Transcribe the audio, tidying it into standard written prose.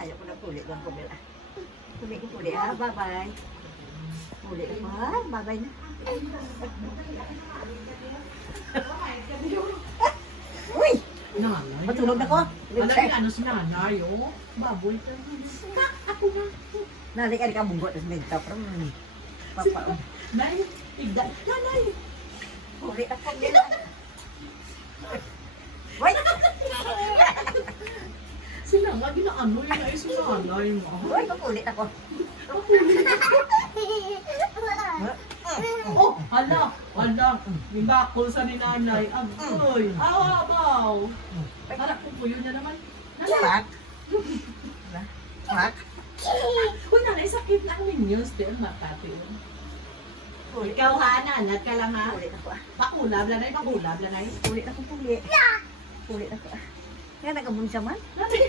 Kaya ko na puli lang ko nila. Puli ko puli ha. Bye-bye. Puli ko ha. Bye-bye na. Uy! Nanay. Matulog na ko. Alay, ano si nanay, oh. Baboy ka. Ako na. Nalik ka bunggo. Tapos may tapos. Papa. Nay, tigda. Nanay. Puli ako nila. Uy! Sila nga, ginaano yun ay si nanay mo. Uy! Papulit ako. Oh, hala, hala. Yung bakol sa ni nanay. Agoy. Awabaw. Harap ko po yun na naman. Pak. Pak. Uy, nanay, sakit na ninyo. Still, makati yun. Ikaw ha, nanat ka lang ha. Pulit ako ah. Pakulab, lanay, pakulab, lanay. Pulit ako puli. Pulit ako ah. Kaya nagabunsa man. Nanay,